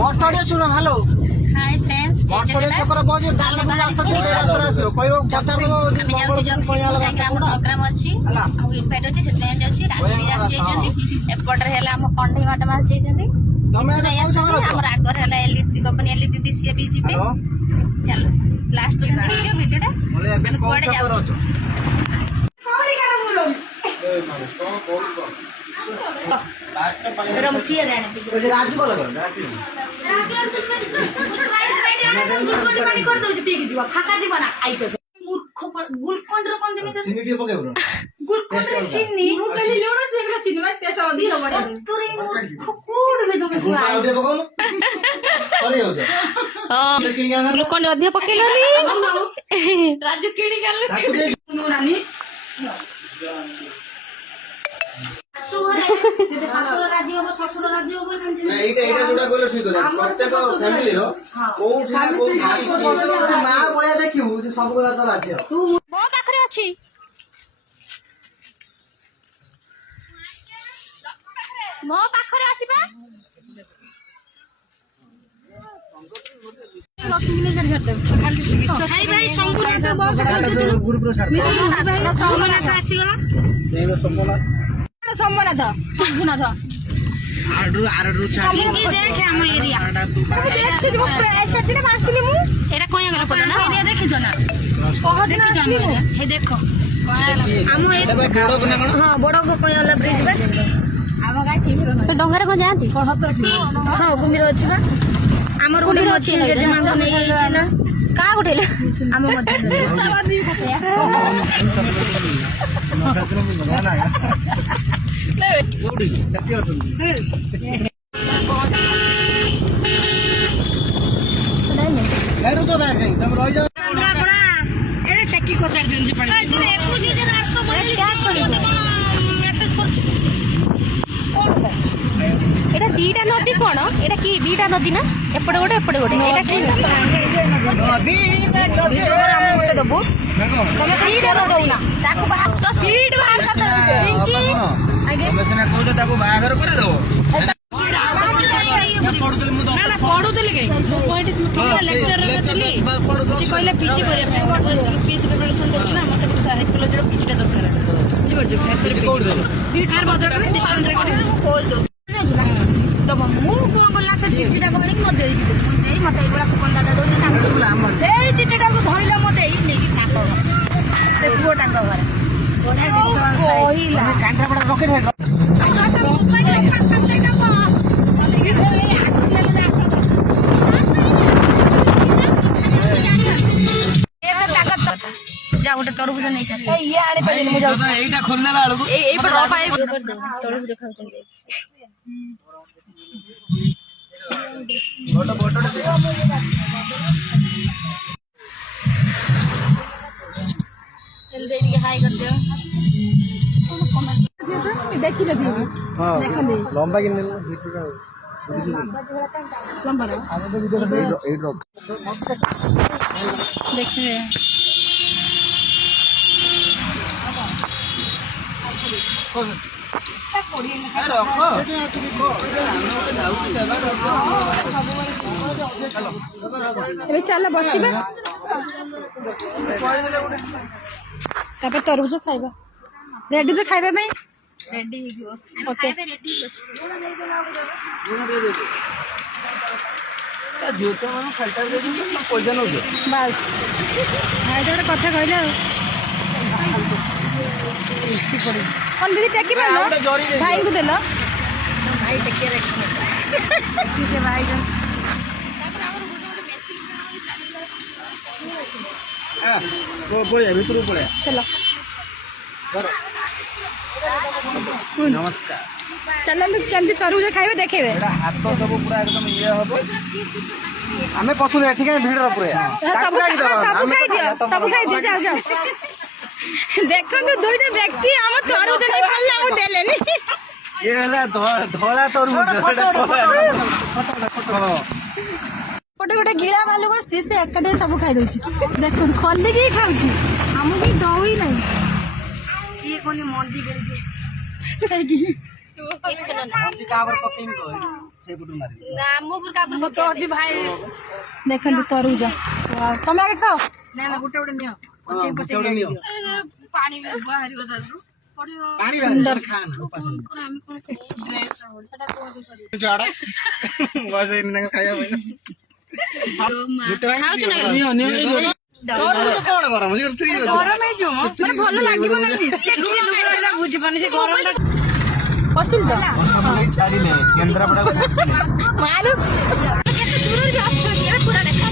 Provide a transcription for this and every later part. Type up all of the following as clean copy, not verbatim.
ବଟଡିଆ ଶୁଣ hello hi friends ବଟଡିଆ ଛକର ବହୁତ ଡାହାଣ ପଟେ ଆସୁଛି ସେଇ ରାସ୍ତାରେ ଆସିବ କହିବ ପଚାରିବ ଆମେ ଯାଉଛୁ ଜଗସିଂହପୁର କାହିଁକି ଆମର ପ୍ରୋଗ୍ରାମ ଅଛି ଆଉ ଇନଭାଇଟ୍ ଅଛି ସେଥିପାଇଁ ଯାଉଛି ରାଜୁରୀ ଆସିଯାଇଛନ୍ତି ଏପଟରେ ହେଲା ଆମ କଣ୍ଢେଇ ମ୍ୟାଡାମ ଆସିଯାଇଛନ୍ତି ତମେ ଆମର ଆଗରେ ହେଲା ଏଲି ଗପନି ଏଲି ଦିଦି ସିଏ ବି ଯିବେ ଚାଲ ଲାଷ୍ଟ ଦେଖିବ ଭିଡିଓଟା କୁଆଡେ ଯାଉଛୁ ରାଜୁ ବୋଲ ଗ୍ଲୁକୋଣ୍ଡ ଅଧିକ ପକେଇଲନି ରାଜୁ କିଣିକି ଆଣିଲୁ ଶ୍ୱଶୁର ରାଜି ହବ ଶ୍ୱଶୁର ରାଜି ହବ ଏଇଟା ଯୋଉଟା କହିଲ ଠିକ ଅଛି ପ୍ରତ୍ୟେକ ଫ୍ୟାମିଲିର କୋଉଠି ନା କୋଉଠି ମା ଭଳିଆ ଦେଖିବୁ ସେ ସବୁ କଥା ତ ରାଜି ହବ ମୋ ପାଖରେ ଅଛି ମୋ ପାଖରେ ଅଛି ବା सोमनाथ शंभुनाथ देखे आम एरिया एटा कौन गला पड़ा ना एरिया देखिज ना हे देखो आम हां बड़ कोयला ब्रिज बे आम गाय तो डंगारे को जाती हां कुमिर अछि बा हमर कुमिर अछि जे मांग नै आइला का उठेला आम मत हेरु तो बैठ गई तुम रह जाओ एरे टेकी को साइड दिन से पानी ए 21800 बोले क्या करियो मेसेज करछु एटा दीटा नदी कोन एटा की दीटा नदी ना एपडे गोटे एटा की नदी हम मते दबो तमे सीट न दउना ताको बाहर तो सीट बाहर कर दे पिंकी आगे तमे सिना कहू ताको बाहर करे दो पढ़ुली के लेक्चर कहले पिजी करिया पीस प्रिपरेशन करछना मते कुछ साहित्य कॉलेज रो पिजीटा दरकार बुझि पड़छ बिहार बदर में डिस्टेंस रे खोल दो तो मु कोन गला से चिठीटा को बणी मते देई मते एबला कुपनटा दो ना से चिठीटा को धइला मते एई नै कि ताको से पुओ टांगा घर बड़ा डिस्टेंस कहिला कांद्रा पड़ा रखे दे जा गोटे तरबुज नहीं था ये आने पड़े मु जाऊ एटा खोलने वाला ए पर रॉ पाए तरबुज खाउछन बोटो बोटो चल दे दी हाय कर दे देखि ले हां लंबा किन भिडियोटा लंबा रे आगे तो वीडियो ए ड्रॉप देखिए ए चल बसिबा तापर तरबुज खाइबा रेडी पे खाइबा में रेडी ओके झूठे मानो खालटा दे पैसा नौ बस हाय तो कथा कहले कौन दीदी टेकी में भाई को देलो भाई टेक केयर ठीक है भाई जान तो पड़े भीतर पड़े चलो नमस्कार चलନ୍ତୁ କେମିତି ତରଭୁଜ ଖାଇବେ ଦେଖେଇବେ हाथ सब पूरा एकदम ये हबो हमें पछुले ठीक है भीड़ पूरा ସବୁ ଖାଇଦିଅ ଯାଅ ଯାଅ ଦେଖନ୍ତୁ ଦୁଇଟା ବ୍ୟକ୍ତି ଆମ ତରଭୁଜ ନେଇ ପାରିଲେ ଆମକୁ ଦେଲେନି ये ହେଲା ଧଳା ତରଭୁଜ ଗୋଟେ ଗୋଟେ ଗିଳା ଭାଲୁ ବସିଛି ସେ ଏକାଠି ସବୁ ଖାଇ ଦଉଛି ଦେଖନ୍ତୁ ଖଲିକି ଖାଉଛି ଆମକୁ ବି ଦଉ ହି ନାହିଁ ये कोनी मंजी गरी ସେଇକି ମଞ୍ଜି କାବରେ ପକେଇମି କହ ଆମ ଉପରେ କାବୁଲ ତ ଅଛି ଭାଇ ଦେଖନ୍ତୁ ତରୁଜ ତମେ ଆଗେ ଖାଅ ନା ନା ଗୋଟେ ଗୋଟେ ନିଅ ପଛେ ପଛେ ନିଅ ପାଣି ବାହାରିବ ତାରୁ ପାଣି ସୁନ୍ଦର ଖାନା ଆମେ କଣ ସେଟା କୋଉଠି କରିବୁ ଜଡା ବସ ଏଇନା ଖାଇବା ପାଇଁ ଖାଉଛୁ ନା ତୋର ତ କଣ ଗରମ ଯେ ଫ୍ରି ଅଛି ଗରମ ହେଇଯିବ ମ ମାନେ ଭଲ ଲାଗିବ ନା କିଏ ଲୋକ ରହିଲା ବୁଝିପାରୁନି ସେ ଗରମଟା ପଶିଲ ତ ଛାଡ଼ିଲେ କେନ୍ଦ୍ରାପଡ଼ା ମାଲୁ କେତେ ଦୂରରୁ ବି ଆସୁଛନ୍ତି ଏବେ ପୁରା ଦେଖା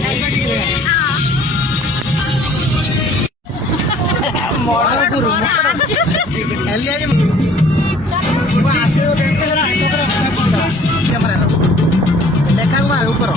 ମଡପୁର ହେଲି ଆଜି ଲେଖାକୁ ମାରେ ଉପର